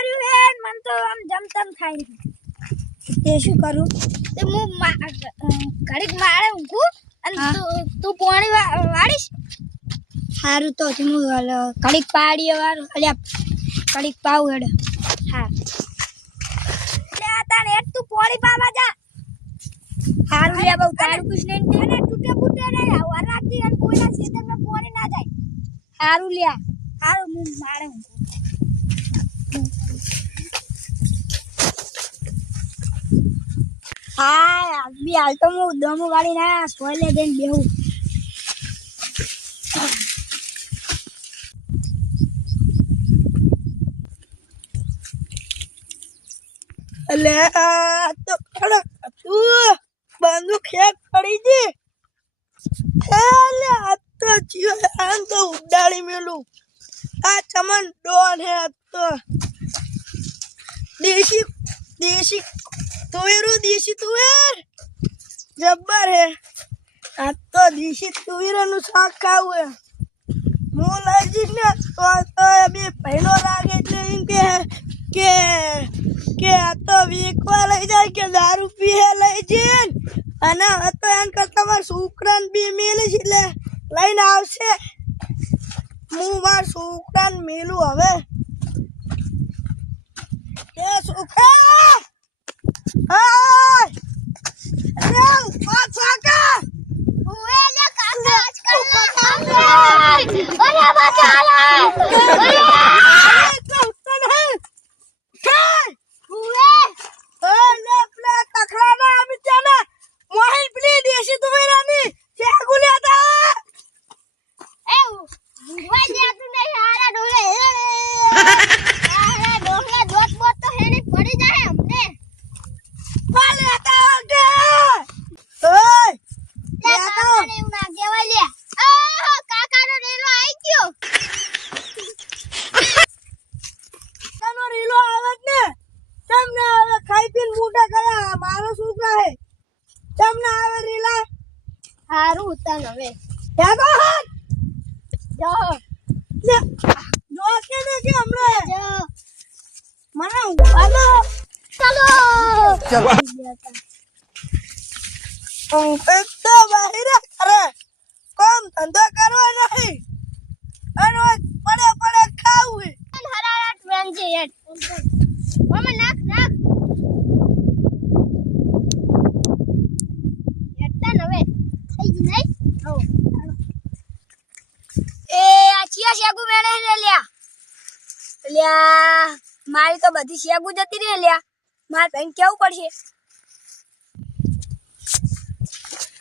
કર્યું હે મન તો આમ જમતમ થાય તે શું કરું તે હું ઘડીક મારે ઊંઘું અને તું પાણી વાળીશ સારું તો હું ઘડીક પાડીએ વાળું અલ્યા ઘડીક પાવ હેડ હા લે તાને એક તું પાણી પાવા જા સારું લે બહુ તારું કુછ નહીં અને તૂટે ફૂટે નહીં આવા રાખી અને કોઈના ખેતરમાં પાણી ના જાય સારું લે સારું હું મારે ઊંઘું હા બી હાલ તો હું દમો વાળી ના સોલે જઈને બેહું અલે આ તો ખડા તું બંદૂક ખેક પડી જી અલે આ તો જીવ આમ તો ઉડાડી મેલું આ ચમન ડોન હે આ તો દેશી દેશી તુવેર જબ્બર હે આ તો દેશી તુવેરનું શાક ખાવું હે હું લઈ જઈશ ને તો બે પહેલો લાગે એટલે એમ કે આ તો વીકવા લઈ જાય કે દારૂ પીએ લઈ જઈને અને તો એમ કરતા મારા છોકરાને બી મેલી એટલે લઈને આવશે હું મારા છોકરાને મેલું હવે એ છોકરા હાય અરે વાત સાકા ઓએ લે કાકા આજકાલ અરે બચાલા હારું તન હવે હેગો જો લે જો કે હમણે જો મને ઉભાલો ચલો એક તો બહાર અરે કામ ધંધો કરવો નહીં અને પડે ખાવું હરારટ વેંજે હેડ ઓમે નાખ હેડતા નવે થઈ ગઈ નહીં હો એ આ ચિયા શેગુ મેણે લે લ્યા મારી તો બધી શેગુ જતી રે લ્યા માર ભાઈ કેવું પડશે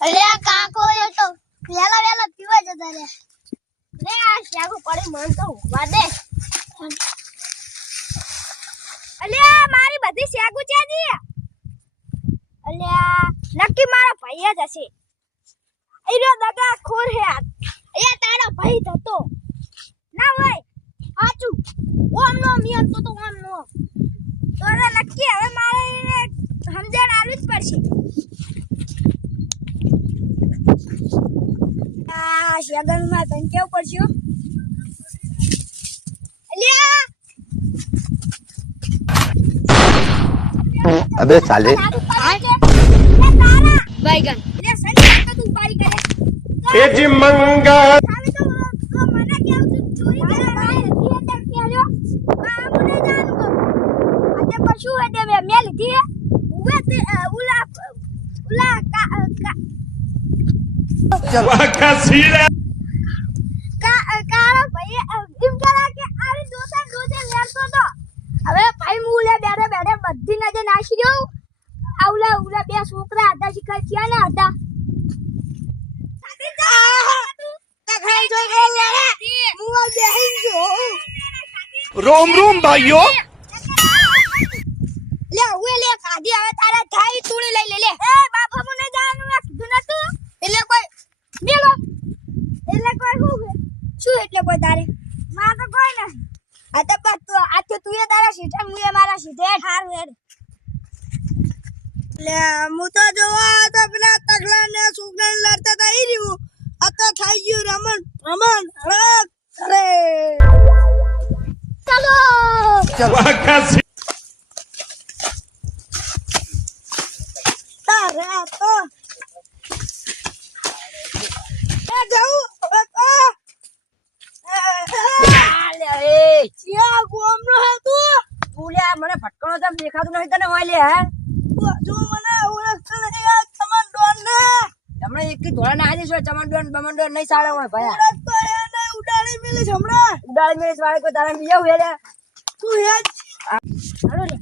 અલ્યા કાકો એ તો વેલા પીવા જતા રે લે આ શેગુ પડી મન તો ઉભા દે અલ્યા મારી બધી શેગુ ચાજી અલ્યા નક્કી મારા ભાઈ જ હશે એરો દગા ખોર હે એ તારા ભાઈ થતો ના હોય સાચું ઓમ નો મિયર તો ઓમ નો તોરે નક્કી હવે મારે સમજણ આલવી જ પડશે આ શગન માં તને કેવું પડશે અલ્યા अबे साले बैगन ले सनी का तू पारी करे ए जी मंगा साले तो મને કેવું ચોરી કરે ભાઈ ये तक के आलो आ मुने जानू अते पशु है ते मैं લીધી હે ઉવે તે ઉલા वाह क्या सीन है કાળો ભાઈ એમ કરા કે આરી દોતા લેતો તો હવે ભાઈ મુલે બેડે બધી નજર નાખી દઉં આવલા બે છોકરા હતા શિકાર ક્યાં ના હતા रोम रोम भाइयों લે ઉએ લે કાધી હવે તારા થાઈ તુણી લઈ લે એ બાપા મને જાનું કીધું નતું એટલે કોઈ મેલો એટલે કોઈ શું એટલે કોઈ તારે માં તો કોઈ નહીં આ તો બસ તું એ તારા સીધે હું એ મારા સીધે હારું હેડ લે હું તો જોવા તો પેલા તગલા ને સુગન લડતા હતા ઈ રહ્યું આ તો થઈ ગયું રમણ અરે ચલો વાહ કા સી તારે આ તો એ જાઉં હવે તો ક્યાં ગોમનો હે તું મને ફટકણો તેમ દેખાતું નહીં તને હોય લે હે જો મને ઓળખતો નથી આ ચમન ડોન ને હમણાં એક ધોળા ના આવી જશો ચમંડોન બમંડોન નહીં સાડે હોય ભાઈ ઓળખતો એને ઉડાડી મેલી હમણાં ઉડાડી મેરી વાળે કોઈ તારા બીજા હોય લે તું હે હાલો રે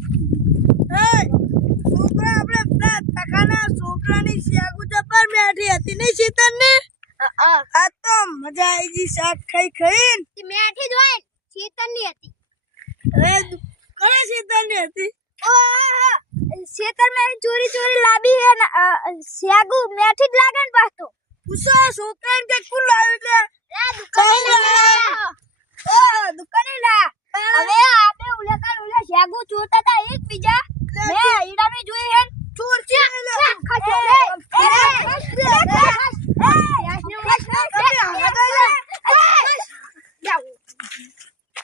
છોકરા આપણે પેલા ટકાના છોકરાની શાક જબર મેઠી હતી નહીં શીતળની આ તો મજા આવી ગઈ શાક ખાઈ ખાઈને તે મેઠી જ હોય શેતરની હતી હવે કઈ શીતળની હતી શેતર મેં ચોરી લાવી હે શાગુ મેઠી જ લાગે ને પાછો પૂછો છોકરાને કે કોણ લાવ્યું દુકાને લા હવે આપણે ઉલેકા શાગુ ચોરતા હતા એક બીજા મે ઈડાને જોઈ હે ચોર છે ખસો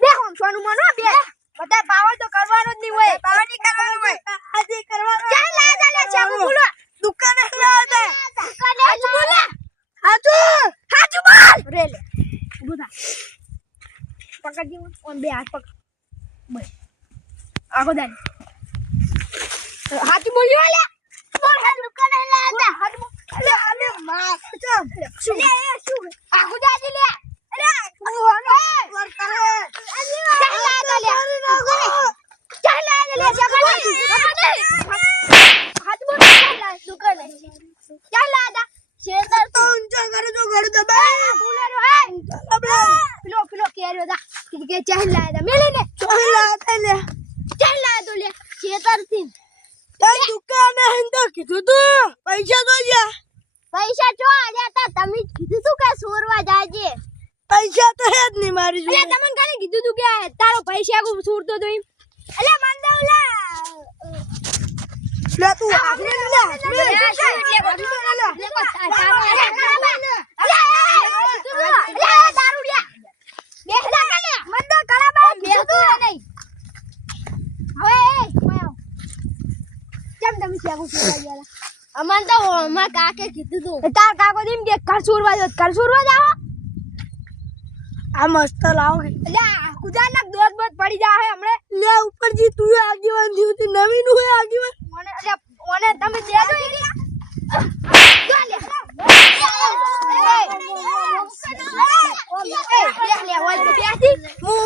બે હોમ સોનું મનો બે બધા પાવર તો કરવાનો જ નહીં હોય પાવર નહીં કરવાનો હોય આજે કરવાનો ચાલ લા ચાલે શાગુ બોલો દુકાને લાવ્યા દુકાને હાચું બોલે હાચું બોલ રે લે બુધા પકડી ઓન બે હાથ પકડ બસ આગો દાની હાથ બોલ્યો લે બોલ હાથ દુકાને લાવ્યા હાથ લે અલે માર શું લે શું આગો દાદી લે અરે ઓનો વર કરે ચાલ લા લે ચાલ લા લે હાથ બોલ દુકાને ચાલ લા દા શેતર તો ઊંચા કરે તો ઘર દબાય બોલેરો હે પેલો કેર્યો દા કે ચાલ લા દા મેલી ને ચોલા લે ચાલ લા તો લે શેતર થી તઈ દુકાને હંતો કીધું તું પૈસા તો જા પૈસા ચો આલ્યા તા તમે કીધું તું કે સોરવા જાજે પૈસા તો હે જ નહીં મારી અલે જોડે તમને કાને કીધું તું કે તારો પૈસા કો સોરતો તો અલે મંદાવલા લે તું આગળ લે અમન તો માર કાકે કીધું તું તાર કાકો દીમ કે કર સુરવા જાવ આ મસ્ત લાવ એટલે કુજાના દોત બોત પડી જાય હમણે લે ઉપરજી તું આગેવાન થયું નવીન હોય આગેવાન મને એટલે ઓને તમે દેજો ઈ જો લે લે ઓય બેસી હું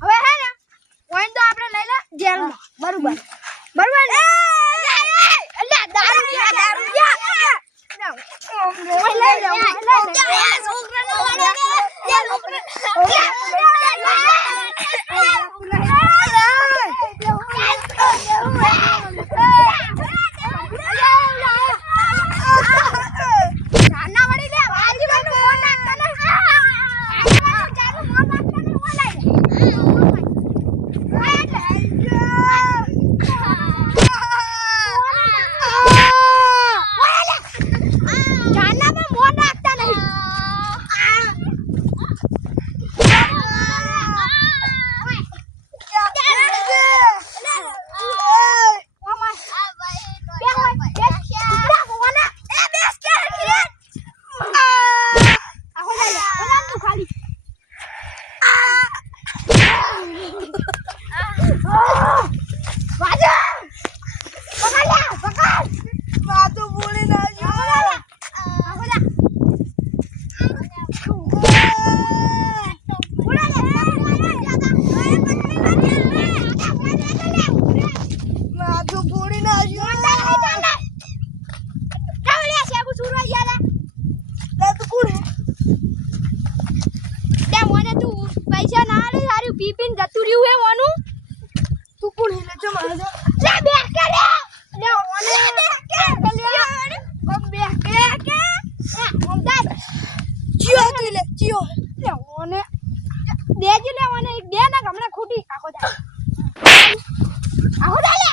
હવે હે ને ઓય તો આપણે લઈ લે જેલમાં બરોબર બરોબર ને અલ્યા દારૂ લઈ લે છોકરાનો વાળો માથું બોલી ના માથું બોલી ના પૈસા ના લે સારું પીપીન જતું રહ્યું હે મોનું તું કોણ હેલે છે મારે લે બે કે લે ઓને બે કે ઓમદાદ ચિયો તું લે ચિયો લે ઓને દેજી લે ઓને એક દે ને હમણાં ખોટી આખો દા લે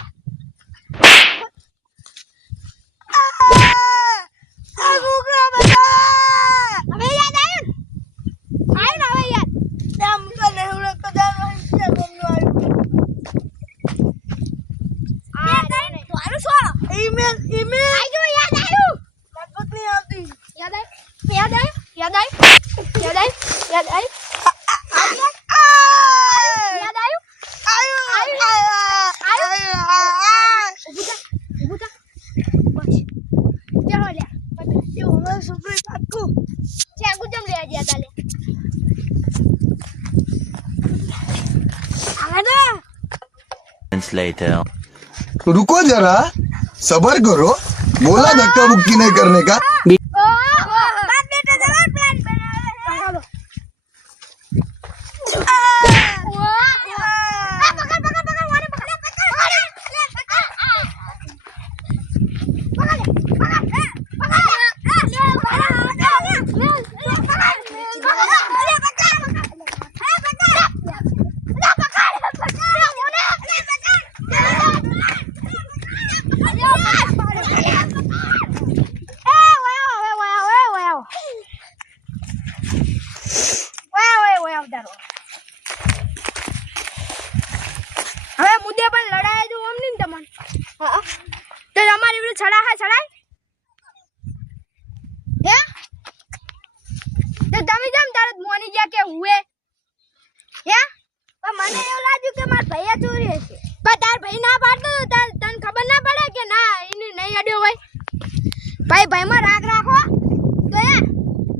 હવે છોકરી પાકું ચાકુ ચમ લઈ ગયા તાલે later. रुको जरा सबर करो बोला धक्का मुक्की नहीं करने का બાપ બેટા જરા પ્લાન બનાવે હવે મુદ્દે પણ લડાય જો આમ નહીં તમને તો અમારી વિરુદ્ધ છડાય હે તો તમે જેમ તારે મોની ગયા કે હુએ હે પણ મને એવું લાગ્યું કે માર ભૈયા ચોરી હશે પણ તાર ભાઈ ના પાડતો તને ખબર ના પડે કે ના એને નહીં અડ્યો હોય ભાઈમાં રાગ રાખો તો યાર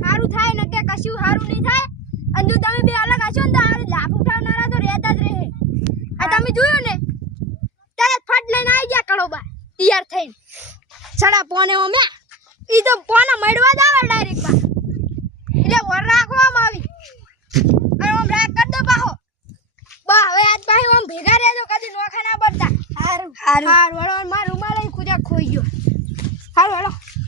સારું થાય ને કે કશું સારું નહીં થાય અને જો તમે બે અલગ હશો ને તો આ લાભ ઉઠાવનારા તો રહેતા જ રહે આ તમે જોયું ને ત્યારે ફટ લઈને આવી ગયા કળોબા તૈયાર થઈને સડા પોને ઓમે ઈ તો પોને મળવા જ આવે ડાયરેક્ટ બા એટલે વર રાખવામાં આવી અને ઓમ રાગ કર દો પાહો બા હવે આજ પાહી ઓમ ભેગા રહેજો કદી નોખા ના પડતા હારું વળો માર રૂમાલ ખુદા ખોઈ ગયો હારું વળો